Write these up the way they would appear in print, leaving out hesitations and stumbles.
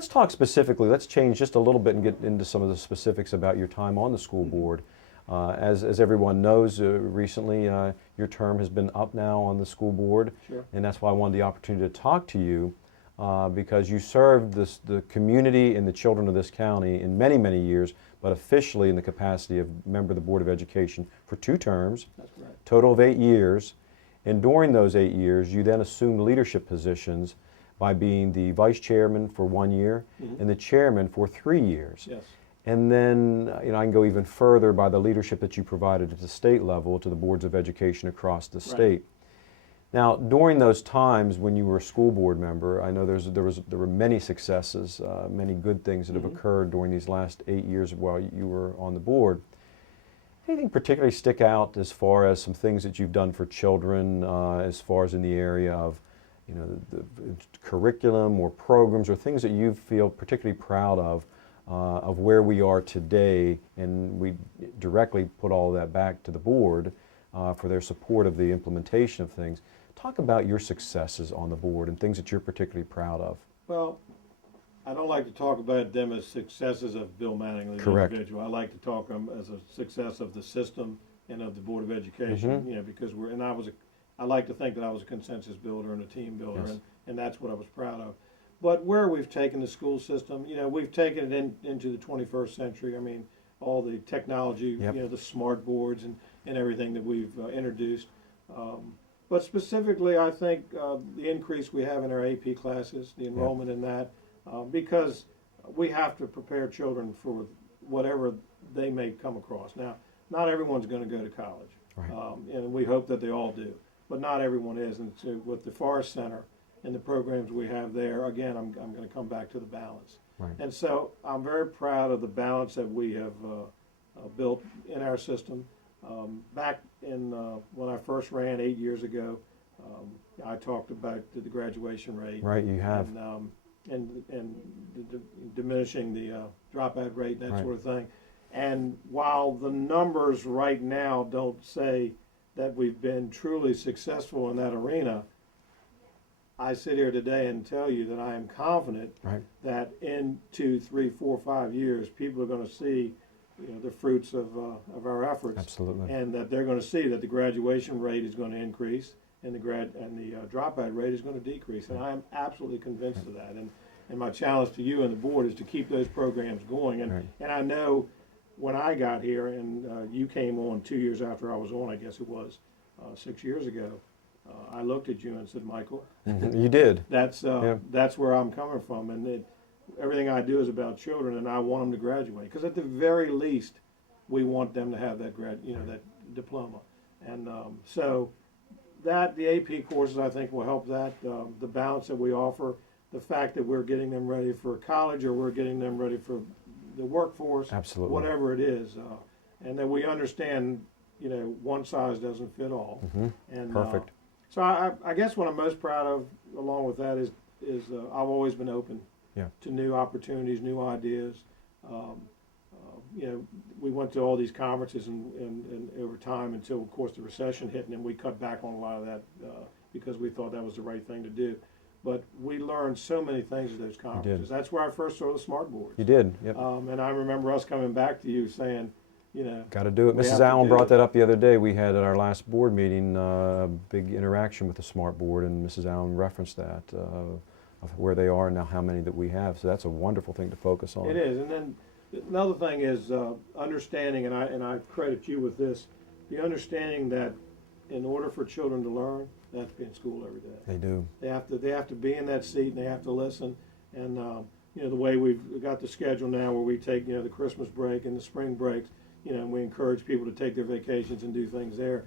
Let's talk specifically, let's change just a little bit and get into some of the specifics about your time on the school board. As everyone knows, recently your term has been up now on the school board. Sure. And that's why I wanted the opportunity to talk to you because you served the community and the children of this county in many, many years, but officially in the capacity of member of the Board of Education for 2 terms, That's right. total of 8 years. And during those 8 years, you then assumed leadership positions by being the vice chairman for 1 year and the chairman for 3 years. Yes. And then, I can go even further by the leadership that you provided at the state level to the boards of education across the state. Now, during those times when you were a school board member, I know there were many successes, many good things that have occurred during these last 8 years while you were on the board. Anything particularly stick out as far as some things that you've done for children, as far as in the area of, the curriculum or programs or things that you feel particularly proud of where we are today, and we directly put all of that back to the board for their support of the implementation of things. Talk about your successes on the board and things that you're particularly proud of. Well, I don't like to talk about them as successes of Bill Mattingly, the Correct. individual. I like to talk them as a success of the system and of the Board of Education. Because I like to think that I was a consensus builder and a team builder, Yes. and that's what I was proud of. But where we've taken the school system, we've taken it into the 21st century. I mean, all the technology, Yep. the smart boards and everything that we've introduced. But specifically, I think the increase we have in our AP classes, the enrollment in that, because we have to prepare children for whatever they may come across. Now, not everyone's going to go to college, Right. And we hope that they all do, but not everyone is. And so with the Forest Center and the programs we have there, again, I'm going to come back to the balance. Right. And so I'm very proud of the balance that we have built in our system. Back in when I first ran 8 years ago, I talked about the graduation rate. Right, you have. And diminishing the dropout rate and that Right. sort of thing. And while the numbers right now don't say that we've been truly successful in that arena, I sit here today and tell you that I am confident Right. that in 2, 3, 4, 5 years, people are going to see the fruits of our efforts. Absolutely. And that they're going to see that the graduation rate is going to increase and the dropout rate is going to decrease. And I am absolutely convinced of that. And my challenge to you and the board is to keep those programs going. And, Right. and I know when I got here, and you came on 2 years after I was on, I guess it was 6 years ago, I looked at you and said, Michael, You did. that's where I'm coming from. And everything I do is about children, and I want them to graduate. Because at the very least, we want them to have that that diploma. And so that the AP courses, I think, will help that. The balance that we offer, the fact that we're getting them ready for college or we're getting them ready for the workforce, Absolutely. whatever it is, and that we understand, one size doesn't fit all. And Perfect. so I guess what I'm most proud of, along with that, is I've always been open to new opportunities, new ideas. We went to all these conferences and over time until, of course, the recession hit, and then we cut back on a lot of that because we thought that was the right thing to do. But we learned so many things at those conferences. That's where I first saw the smart boards. You did. Yep. And I remember us coming back to you saying, Got to do it. we have Mrs. to Allen do brought it. that up the other day. We had at our last board meeting a big interaction with the smart board, and Mrs. Allen referenced that of where they are and now how many that we have. So that's a wonderful thing to focus on. It is. And then another thing is understanding, and I credit you with this, the understanding that in order for children to learn, they have to be in school every day. They do. They have to be in that seat, and they have to listen. And the way we've got the schedule now, where we take the Christmas break and the spring breaks, and we encourage people to take their vacations and do things there.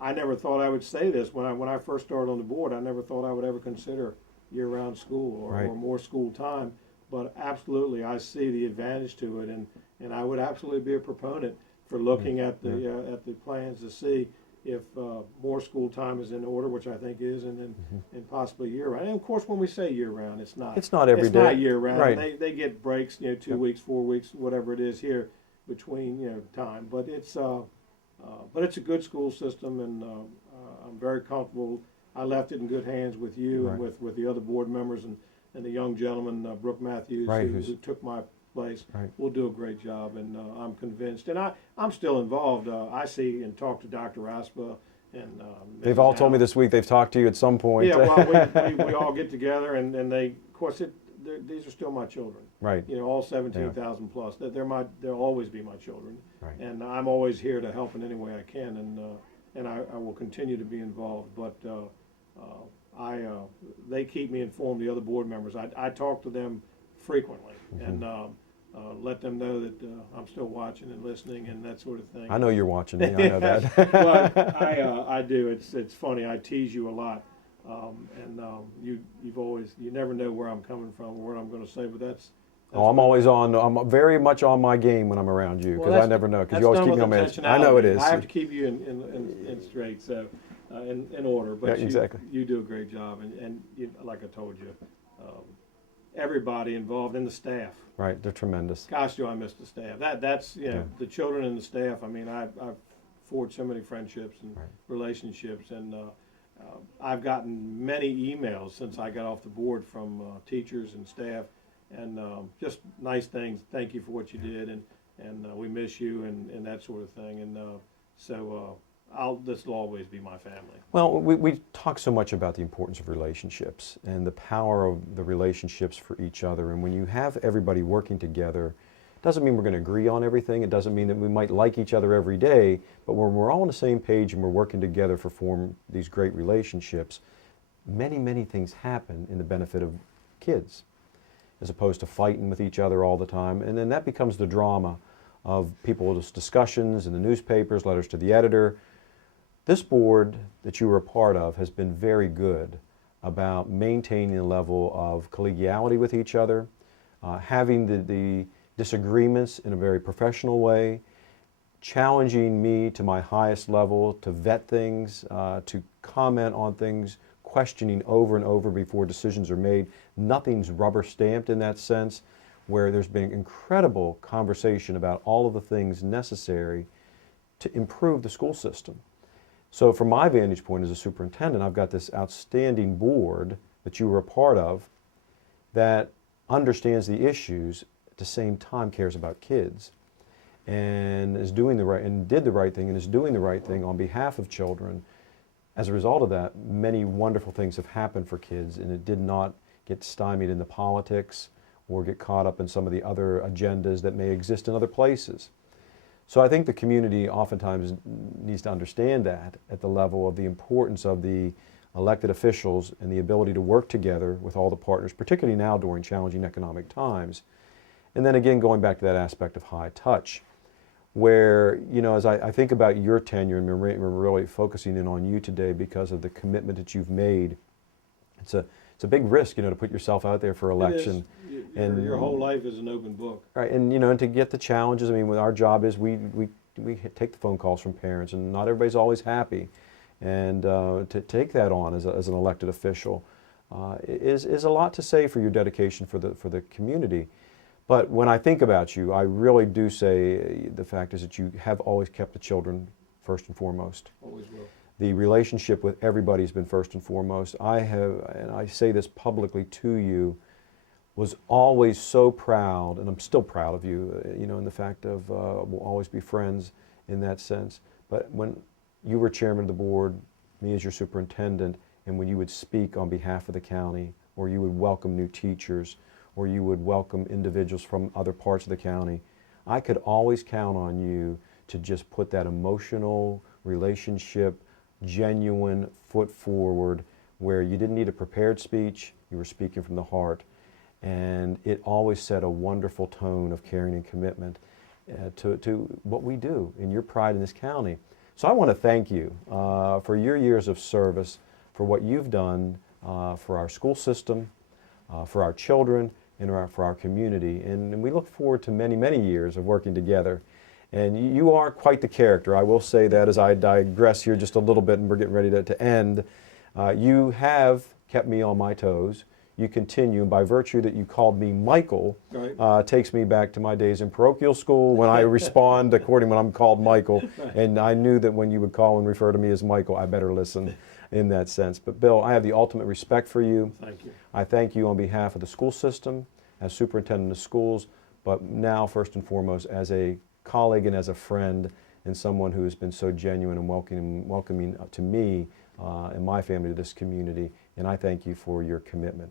I never thought I would say this when I first started on the board. I never thought I would ever consider year-round school or more school time. But absolutely, I see the advantage to it, and I would absolutely be a proponent for looking at the plans to see if more school time is in order, which I think is, and possibly year-round. And of course, when we say year-round, it's not. It's not every day. It's not year-round. Right. They get breaks, 2 weeks, 4 weeks, whatever it is here between time. But it's a good school system, and I'm very comfortable. I left it in good hands with you and with the other board members, and the young gentleman, Brooke Matthews, Right, who took my place, Right. will do a great job, and I'm convinced. And I'm still involved. I see and talk to Dr. Raspa, and They've Mrs. all told me Allen. this week they've talked to you at some point. Yeah, well, we all get together, and they, of course, these are still my children. Right. You know, all 17,000 plus. They'll always be my children. Right. And I'm always here to help in any way I can, and I will continue to be involved. But they keep me informed. The other board members, I talk to them frequently, and let them know that I'm still watching and listening and that sort of thing. I know you're watching me. I know that. Well, I do. It's funny. I tease you a lot, and you never know where I'm coming from or what I'm going to say, but that's Oh, I'm very much on my game when I'm around you, because I never know, because you always keep me on my edge. I know it is. I have to keep you in straight, so in order. But Yeah, exactly. you do a great job, and you, like I told you, everybody involved in the staff. Right, they're tremendous. Gosh, do I miss the staff? That's the children and the staff. I mean, I've forged so many friendships and relationships, and I've gotten many emails since I got off the board from teachers and staff. And just nice things. Thank you for what you did, and we miss you, and that sort of thing. And so this will always be my family. Well, we talk so much about the importance of relationships and the power of the relationships for each other. And when you have everybody working together, it doesn't mean we're going to agree on everything. It doesn't mean that we might like each other every day. But when we're all on the same page and we're working together to form these great relationships, many, many things happen in the benefit of kids, as opposed to fighting with each other all the time. And then that becomes the drama of people's discussions in the newspapers, letters to the editor. This board that you were a part of has been very good about maintaining a level of collegiality with each other, having the disagreements in a very professional way, challenging me to my highest level to vet things, to comment on things, questioning over and over before decisions are made. Nothing's rubber stamped in that sense, where there's been incredible conversation about all of the things necessary to improve the school system. So from my vantage point as a superintendent, I've got this outstanding board that you were a part of that understands the issues, at the same time cares about kids, and is doing the right, and did the right thing, and is doing the right thing on behalf of children. As a result of that, many wonderful things have happened for kids, and it did not get stymied in the politics or get caught up in some of the other agendas that may exist in other places. So I think the community oftentimes needs to understand that at the level of the importance of the elected officials and the ability to work together with all the partners, particularly now during challenging economic times. And then again, going back to that aspect of high touch, where, you know, as I think about your tenure, and we're really focusing in on you today because of the commitment that you've made. It's a big risk, you know, to put yourself out there for election. And your whole life is an open book. Right, and you know, and to get the challenges. I mean, our job is we take the phone calls from parents, and not everybody's always happy. And to take that on as an elected official is a lot to say for your dedication for the community. But when I think about you, I really do say the fact is that you have always kept the children first and foremost. Always will. The relationship with everybody has been first and foremost. I have, and I say this publicly to you, was always so proud, and I'm still proud of you, you know, in the fact of we'll always be friends in that sense. But when you were chairman of the board, me as your superintendent, and when you would speak on behalf of the county, or you would welcome new teachers, or you would welcome individuals from other parts of the county, I could always count on you to just put that emotional relationship, genuine foot forward, where you didn't need a prepared speech, you were speaking from the heart. And it always set a wonderful tone of caring and commitment to what we do in your pride in this county. So I want to thank you for your years of service, for what you've done for our school system, for our children, and for our community. And we look forward to many, many years of working together. And you are quite the character. I will say that as I digress here just a little bit, and we're getting ready to end. You have kept me on my toes. You continue, by virtue that you called me Michael, Right. Takes me back to my days in parochial school when I respond according when I'm called Michael. And I knew that when you would call and refer to me as Michael, I better listen. in that sense. But Bill, I have the ultimate respect for you. Thank you. I thank you on behalf of the school system, as superintendent of schools, but now first and foremost as a colleague and as a friend and someone who has been so genuine and welcoming to me and my family to this community. And I thank you for your commitment.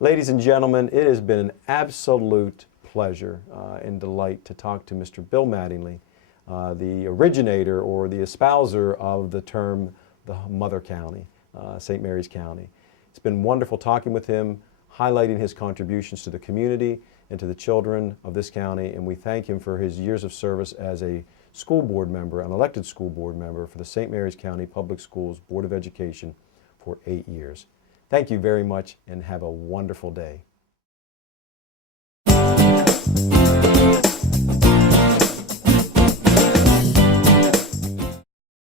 Ladies and gentlemen, it has been an absolute pleasure and delight to talk to Mr. Bill Mattingly, the originator or the espouser of the term the Mother County, St. Mary's County. It's been wonderful talking with him, highlighting his contributions to the community and to the children of this county, and we thank him for his years of service as a school board member, an elected school board member for the St. Mary's County Public Schools Board of Education for 8 years. Thank you very much and have a wonderful day.